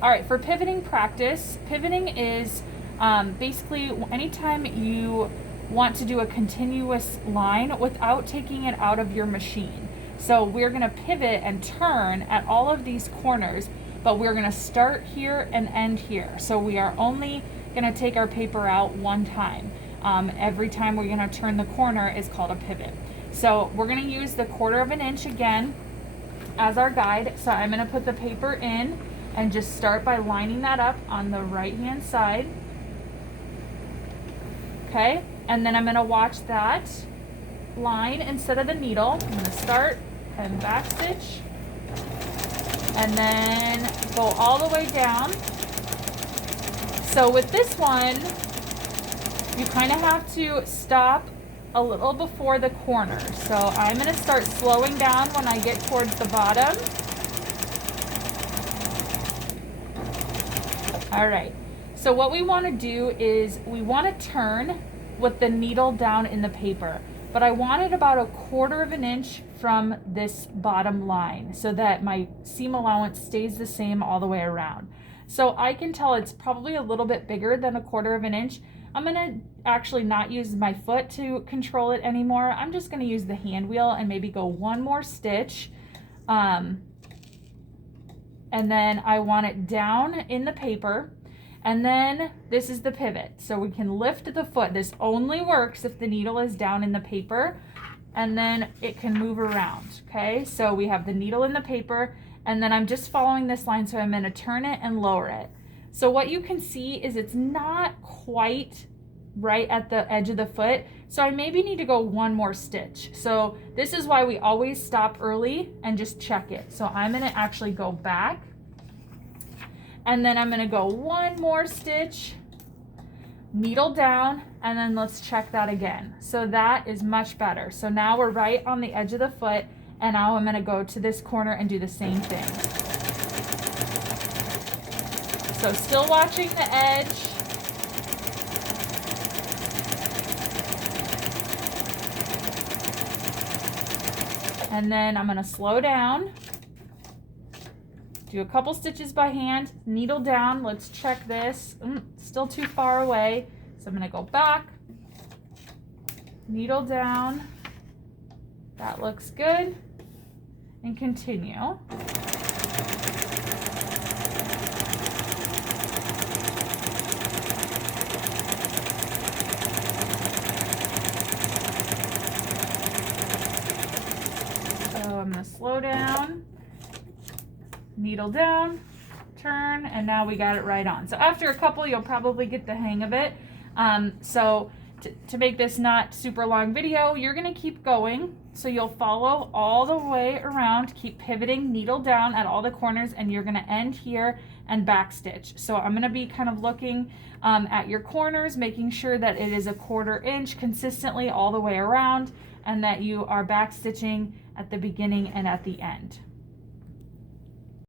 All right, for pivoting practice, pivoting is basically anytime you want to do a continuous line without taking it out of your machine. So we're gonna pivot and turn at all of these corners, but we're gonna start here and end here. So we are only gonna take our paper out one time. Every time we're gonna turn the corner is called a pivot. So we're gonna use the 1/4 of an inch again as our guide. So I'm gonna put the paper in and just start by lining that up on the right hand side. Okay, and then I'm gonna watch that line instead of the needle. I'm gonna start and back stitch, and then go all the way down. So with this one, you kind of have to stop a little before the corner. So I'm gonna start slowing down when I get towards the bottom. All right, so what we want to do is we want to turn with the needle down in the paper, but I want it about a 1/4 of an inch from this bottom line so that my seam allowance stays the same all the way around. So I can tell it's probably a little bit bigger than a 1/4 of an inch. I'm gonna actually not use my foot to control it anymore. I'm just gonna use the hand wheel and maybe go one more stitch. And then I want it down in the paper, and then this is the pivot. So we can lift the foot. This only works if the needle is down in the paper, and then it can move around, okay? So we have the needle in the paper, and then I'm just following this line, so I'm gonna turn it and lower it. So what you can see is it's not quite right at the edge of the foot, so I maybe need to go one more stitch. So this is why we always stop early and just check it. So I'm gonna actually go back, and then I'm gonna go one more stitch, needle down, and then let's check that again. So that is much better. So now we're right on the edge of the foot, and now I'm gonna go to this corner and do the same thing. So still watching the edge. And then I'm gonna slow down, do a couple stitches by hand, needle down, let's check this. Still too far away. So I'm gonna go back, needle down, that looks good, and continue. I'm gonna slow down, needle down, turn, and now we got it right on. So after a couple, you'll probably get the hang of it. So to make this not super long video, you're gonna keep going. So you'll follow all the way around, keep pivoting, needle down at all the corners, and you're gonna end here and back stitch. So I'm gonna be kind of looking at your corners, making sure that it is a 1/4 inch consistently all the way around, and that you are back stitching at the beginning and at the end.